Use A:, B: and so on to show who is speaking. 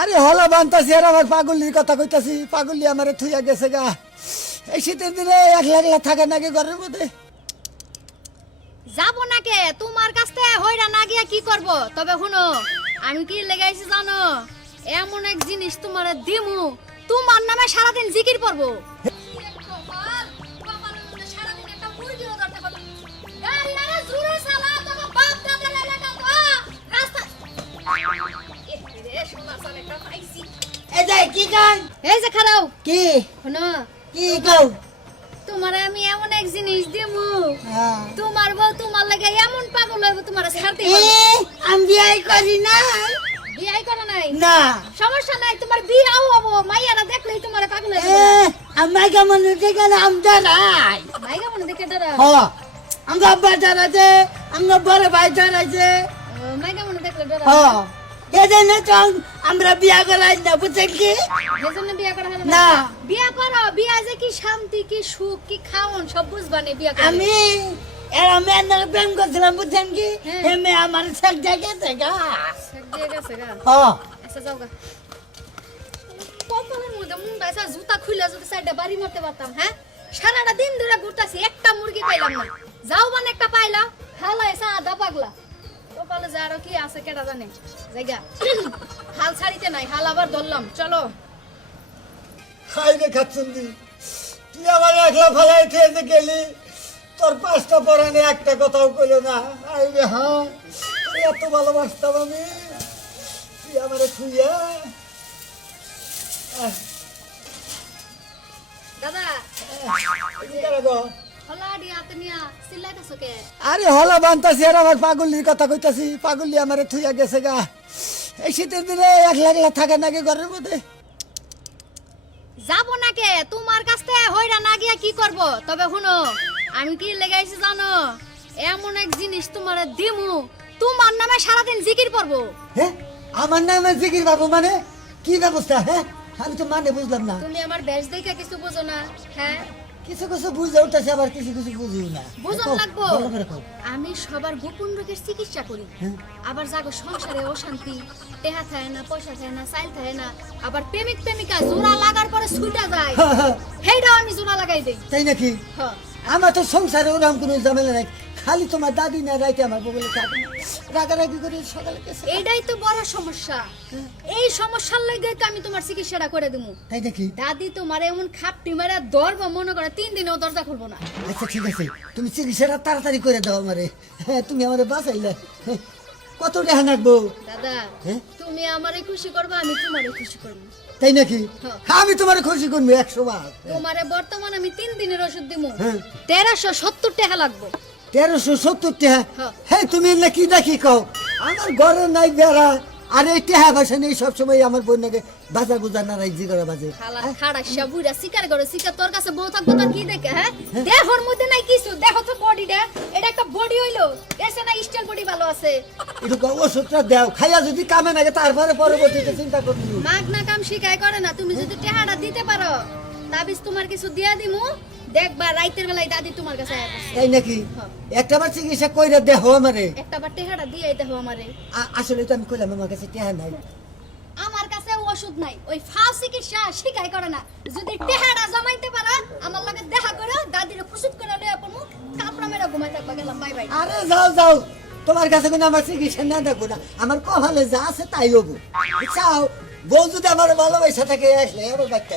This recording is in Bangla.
A: আরে হলা বান্তাছি আর আমার পাগলির কথা কইতাছি পাগলি আমারে থুইয়া গেছে গা। এই শীতের দিনে একলা একলা থাকে নাকি ঘরের মধ্যে?
B: যাব না কে? তোমার কাছ থেকে হইরা না গিয়া কি করব? তবে শুনো আমি কি লেগাইছি জানো? এমন এক জিনিস তোমার দিমু তোমার নামে সারাদিন জিকির করব।
A: এই যে কি গান
B: এই যে খারাও।
A: কি?
B: শোনো।
A: কি গাও
B: তোমার আমি এমন এক জিনিস দিমু।
A: হ্যাঁ।
B: তোমার বউ তোমার লাগে এমন পাগল হইব তোমার ছাড়তে
A: আমি বিয়াই করি না।
B: বিয়াই করো নাই?
A: না।
B: সমস্যা নাই তোমার বিয়াও হব। মাইয়ারা দেখলেই তোমার পাগল যাবে
A: আমার কেমন গেলে আমি দাঁড়াই
B: মাইগা মনে দেখে ডরা
A: হ। আমার আব্বা দাঁড়াইছে আমার বড় ভাই দাঁড়াইছে
B: মাইগা মনে দেখলে ডরা
A: হ। এজন্য তো আমরা বিয়া করাই না বুঝছেন কি?
B: বিয়া করা
A: না।
B: বিয়া করো বিয়া যে কি শান্তি কি সুখ কি খাওন সব বুঝবানে বিয়া করলে।
A: আমি এরা মেয়ের নাকি প্রেম করছিলাম বুঝছেন কি?
B: হ্যাঁ।
A: এ মেয়ে আমার গা।
B: গা। আচ্ছা যাও গা। কপালের মধ্যে মুন্ডা এসে জুতা খুলে যদি সাইডে বাড়ি মারতে পারতাম হ্যাঁ? সারাটা দিন ধরে ঘুরতাছি একটা মুরগি পাইলাম না। যাও মানে একটা পাইলাম হালা এসে আধা পাগলা। কপালে আরও কি আছে কেটা জানে? জায়গা। হাল ছাড়িতে নাই হাল আবার ধরলাম চলো।
A: হাই রে খাচ্ছন্দি তুই আমার একলা ফেলাই খেয়ে গেলি তোর পাঁচটা পরানে একটা কথাও কইলো না। হাই রে হ্যাঁ এত ভালোবাসতাম আমি তুই আমারে খুইয়া।
B: দাদা।
A: আরে হলা বান্তাছি আর আমার পাগলির কথা কইতাছি পাগলি আমারে থুইয়া গেছে গা। এই শীতের দিনে একলা একলা থাকে নাকি ঘরের মধ্যে।
B: যাব না কে? তোমার কাছ হইরা না গিয়া কি করব? তবে শুনো আমি কি লেগাইছি জানো? এমন এক জিনিস তোমার দিমু তোমার নামে সারাদিন জিকির করব।
A: হ্যাঁ আমার নামে জিকির বাবু মানে? কি ব্যবস্থা হ্যাঁ আমি তো মানে বুঝলাম না।
B: তুমি আমার বেশ দেখে কিছু বুঝো না হ্যাঁ?
A: কিছু কিছু বুঝে উঠতেছে আবার কিছু কিছু বুঝিও না।
B: বুঝন লাগবো। আমি সবার গোপন রোগের চিকিৎসা করি।
A: হ্যাঁ।
B: আবার যাগো সংসারে অশান্তি টেহা থাকে না পয়সা থাকে না সাইল থাকে না আবার প্রেমিক প্রেমিকা জোড়া লাগার পরে ছুটা যায়। সেইটাও আমি জোড়া লাগাই দেই।
A: তাই নাকি?
B: হ্যাঁ।
A: আমার তো সংসারে ওরকম কোনো ঝামেলা নাই। খালি তোমার দাদি না রাইতে আমার বগলে থাকে রাগারাগি করে সকালে গেছে
B: এইটাই তো বড় সমস্যা। এই সমস্যার লাগে আমি তোমার চিকিৎসাটা করে দেবো
A: তাই নাকি?
B: দাদি তোমার এমন খাপটি মারা ধরবো মনে করে তিন দিনেও দরজা খুলবো না।
A: আচ্ছা ঠিক আছে। তুমি চিকিৎসাটা তাড়াতাড়ি করে দাও আমারে। হ্যাঁ তুমি আমারে বাঁচাইলে। হ্যাঁ, কত টাকা নাকবো
B: দাদা
A: হ্যাঁ?
B: তুমি আমারে খুশি করবে আমি তোমারে খুশি করব।
A: তাই নাকি?
B: হ্যাঁ।
A: আমি তোমার খুশি করব একশো বার।
B: তোমারে বর্তমান আমি তিন দিনের ওষুধ দিব
A: হ্যাঁ।
B: তেরোশো সত্তর টাকা লাগবে।
A: তেরোশো সত্তর টাকা
B: হ্যাঁ।
A: হ্যাঁ তুমি এলে কি দেখি কও? আমার ঘরে নাই বেড়া। আর এই টেহা বাসা নেই সবসময় আমার বোনকে বাজার গুজার না রাইজি করে বাজে।
B: শিকার করে শিকার তোর কাছে বউ থাকব তোর কি দেখে হ্যাঁ? দেহর মধ্যে নাই কিছু দেখো তো বডিটা এটা একটা বডি হইল। এসে না স্টাইল বডি ভালো আছে।
A: একটু ওষুধটা দাও। খাইয়া যদি কামে নাগে তারপরে পরবর্তীতে চিন্তা করবি
B: মাগ না কাম শিকাই করে না তুমি যদি টেহাটা দিতে পারো তাবিজ তোমার কিছু দিয়া দিমু। দেখবা রাইতের বেলায় দাদি তোমার কাছে।
A: তাই নাকি?
B: হ্যাঁ।
A: চিকিৎসা কইরা দেখো আমারে।
B: একটা বার টেহাটা দিয়ে দেখো আমারে।
A: আসলে তো আমি কইলাম আমার কাছে টেহা নাই।
B: আমার কাছে ওষুধ নাই। ওই ফাও চিকিৎসা শিকাই করে না। যদি টেহাটা জমাইতে পারো আমার লগে দেখা করো দাদির ফুসুত করে লইয়া পড়মু কাপড়া মেরা ঘুমাই থাকবা গেলাম বাই বাই।
A: আরে যাও যাও। তোমার কাছে কোনো আমার চিকিৎসা না দেখো না। আমার কপালে যা আছে তাই হব। চাও বউ যদি আমার ভালোবাসা থাকে আসলে আরও বাচ্চা